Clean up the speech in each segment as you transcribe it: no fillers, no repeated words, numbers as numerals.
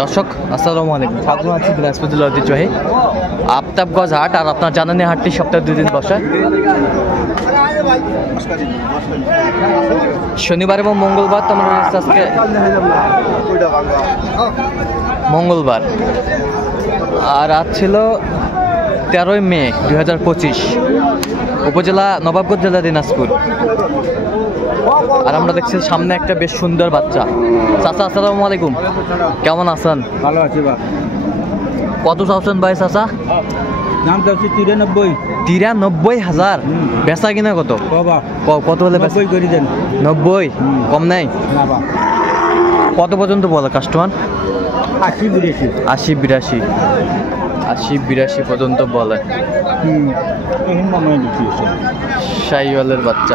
দর্শক আসসালামু আলাইকুম, স্বাগত আছি দিনাজপুর জেলার ঐতিহ্যবাহী আফতাবগঞ্জ হাট। আর আপনার জানেন এই হাটটি সপ্তাহে 2 দিন বসে, শনিবার এবং মঙ্গলবার। তো আমরা আজকে মঙ্গলবার, আর আজ ছিল 13ই মে 2025, উপজেলা নবাবগঞ্জ, জেলা দিনাজপুর। আর আমরা দেখছি সামনে একটা বেশ সুন্দর বাচ্চা। চাচা আসসালামু আলাইকুম, কেমন আছেন? ভালো আছি বা। কত চাচ্ছেন ভাই চাচা? দাম চাচ্ছি 93। 93,000। বেচা কিনা কত? কত হলে 90 করে দেন। 90? কম নাই? না বা। কত পর্যন্ত বলে কাস্টমার? 80-82। 80-82। 80-82 পর্যন্ত বলে। শাহিওয়ালের বাচ্চা।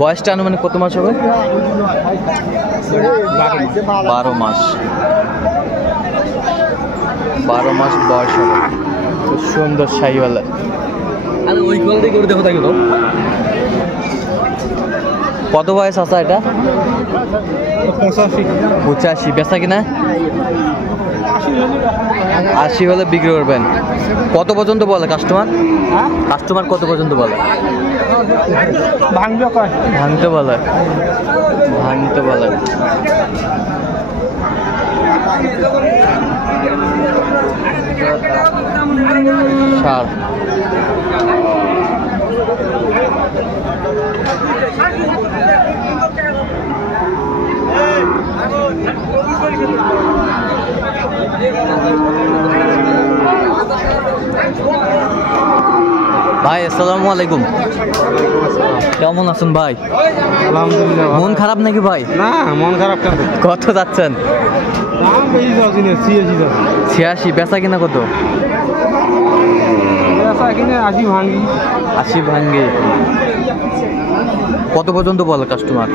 বয়সটা আনুমানিক কত মাস হবে? 12 মাস। 12 মাস বয়স হবে। খুব সুন্দর শাহিওয়ালের। আরে ওই কল দিয়ে করে দেখো তাই তো। কত বয়স আছে এটা? 85। বেচা কিনা 80 হলে বিক্রি করবেন। কত পর্যন্ত বলে কাস্টমার? কাস্টমার কত পর্যন্ত বলে? ভাঙতে বলে। ভাঙতে বলে। সার ভাই আসসালামু আলাইকুম, কেমন আছেন ভাই? আলহামদুলিল্লাহ। মন খারাপ নাকি ভাই? না, মন খারাপ কেন? কত যাচ্ছেন? দাম বেশি যাচ্ছে না, 86। বেচা কিনা কত? বেচা কিনে 80 ভাঙি। 80 ভাঙ্গে। কত পর্যন্ত বলে কাস্টমার?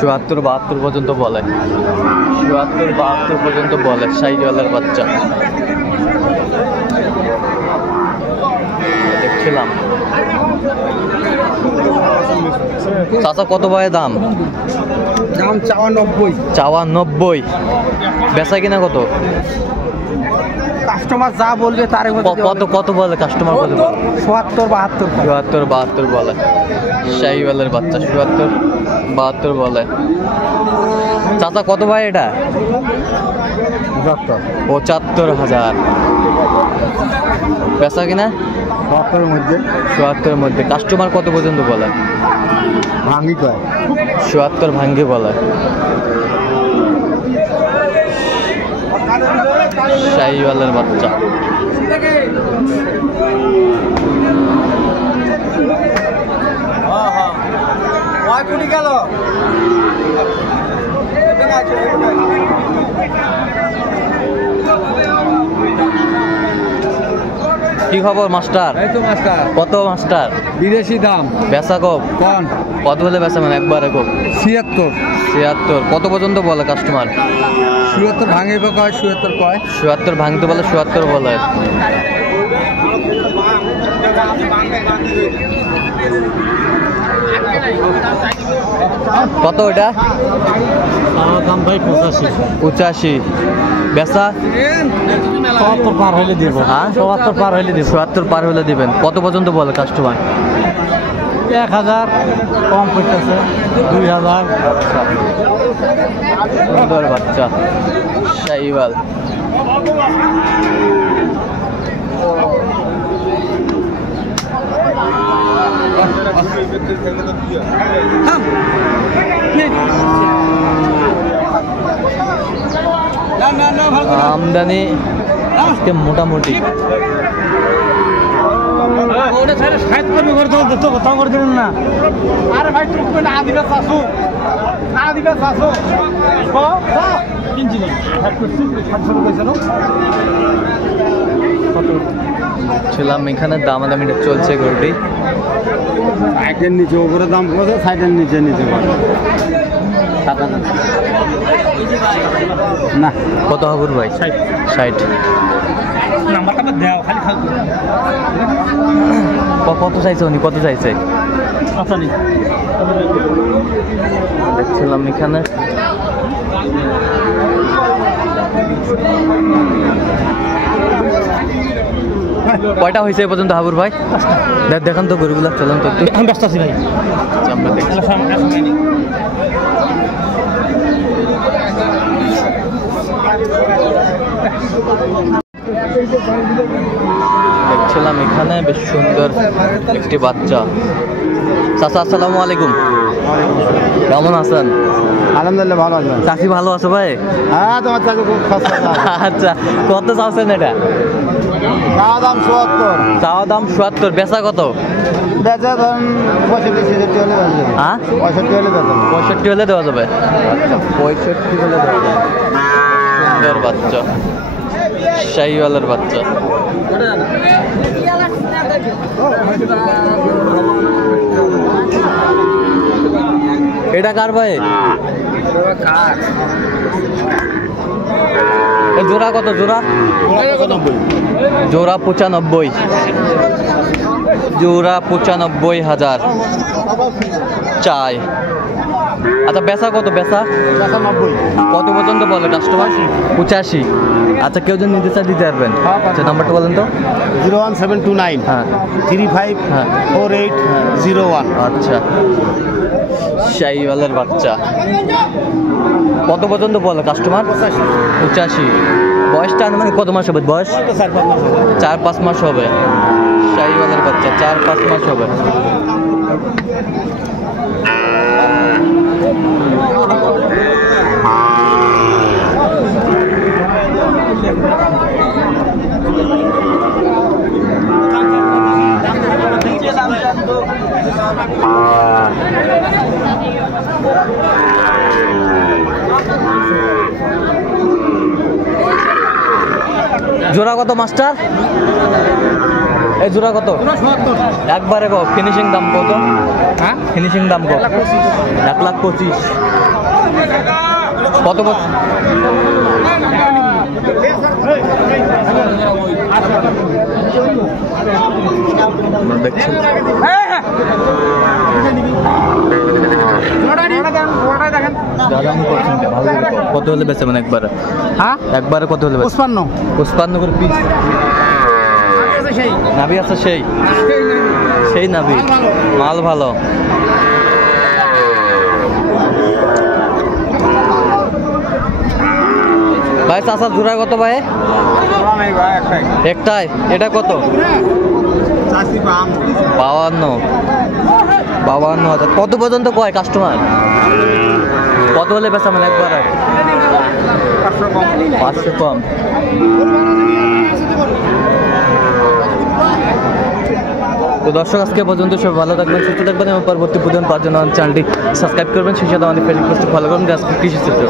72 পর্যন্ত বলে। 72 পর্যন্ত বলে শাহিওয়ালের বাচ্চা। দেখছিলাম। চাচা কত ভাই দাম? দাম চাওয়া 90। চাওয়া 90। বেচা কিনা কত? কাস্টমার যা বলবে তার কত বলে কাস্টমার? কত বলে? 72 বলে। শাহিওয়ালের বাচ্চা 72 বলে। চাচা কত ভাই এটা? 75,000। বেচা কিনা 72 মধ্যে। কাস্টমার কত পর্যন্ত বলে? ভাঙি কয় 72 ভাঙ্গে বলে। শাহিওয়ালের বাচ্চা। কি খবর মাস্টার? কত মাস্টার? বিদেশি দাম। বেচা কত হলে বেচা? মানে একবারে 76। কত পর্যন্ত বলে কাস্টমার? 77 ভাঙে কয় 77 কয়। 77 ভাঙতে বলে, 77 বলে। কত ওটা? দাম ভাই 85। বেচা 77 পার হইলে দিব। 77 পার হইলে দিব। 77 পার হলে দিবেন। কত পর্যন্ত বলে কাস্টমার? 1000 কম করতেছে। 2000। সুন্দর বাচ্চা শাহিওয়াল। আমদানি আজকে মোটামুটি। ছিলাম এখানে দামাদামিটা চলছে গরুটি। সাইডের নিচে উপরে দাম কত? সাইডের নিচে নিতে পারে না। কত হবে ভাই? 60। নাম্বারটা দাও খালি কত চাইছে উনি, কত চাইছে? দেখছিলাম এখানে কয়টা হয়েছে এ পর্যন্ত হাবুর ভাই? দেখান তো গরুগুলা, চলেন তো একটু। আমি ব্যস্ত আছি ভাই। আচ্ছা, আমরা দেখছি। দেখছিলাম এখানে বেশ সুন্দর একটি বাচ্চা। চাচা আসসালামু আলাইকুম, কেমন আছেন? আলহামদুলিল্লাহ ভালো আছে। চাচি ভালো আছে ভাই? হ্যাঁ, তোমার চাকরি খুব সস্তা। আচ্ছা, কত চাচ্ছেন এটা? চাওয়া দাম ৭৪, চাওয়া দাম ৭৭, বেচা কত? বেচা ধরেন 65-66 হলে বেচা যাবে। হ্যাঁ, 65 হলে বেচা যাবে। 65 হলে দেওয়া যাবে। আচ্ছা, 65 হলে দেওয়া যাবে। সুন্দর বাচ্চা, শাহিওয়ালের বাচ্চা। এটা কার ভাই? জোড়া কত? জোড়া জোড়া 95, জোড়া 95,000 চাই। আচ্ছা, বেচা কত? বেচা 90। কত পর্যন্ত বলে কাস্টমার? 85। আচ্ছা, কেউ যদি নিতে চায় দিতে পারবেন? আচ্ছা, নাম্বারটা বলেন তো। 01729 হ্যাঁ 35 হ্যাঁ 4801। আচ্ছা, শাহিওয়ালের বাচ্চা কত পর্যন্ত বলে কাস্টমার? 85। বয়সটা আনুমানিক কত মাস হবে? বয়স 4-5 মাস হবে। শাহিওয়ালের বাচ্চা 4-5 মাস হবে। জোড়া কত মাস্টার? এই জোড়া কত? একবারে কো ফিনিশিং দাম কত? হ্যাঁ, ফিনিশিং দাম কত? 1,25,000। কত বছর? দেখছেন দাদামি করছেন, ভালো করে কও। কত হলে বেচে মানে একবারে? হ্যাঁ, একবারে কত হলে বেচে? 55। 55 করে পিস। নাভি আছে সেই সেই নাভি, মাল ভালো। ভাই চাচা জোড়া কত ভাই? একটাই। এটা কত? 52,000। কত পর্যন্ত কয় কাস্টমার? কত হলে বেচা মানে একবার? 500 কম। তো দর্শক, আজকে পর্যন্ত সব ভালো থাকবেন, সুস্থ থাকবেন এবং পরবর্তী প্রতিদিন পাওয়ার জন্য চ্যানেলটি সাবস্ক্রাইব করবেন। সেই সাথে আমাদের ফেসবুক পেজটি ফলো করবেন। আজকে কৃষি চিত্র।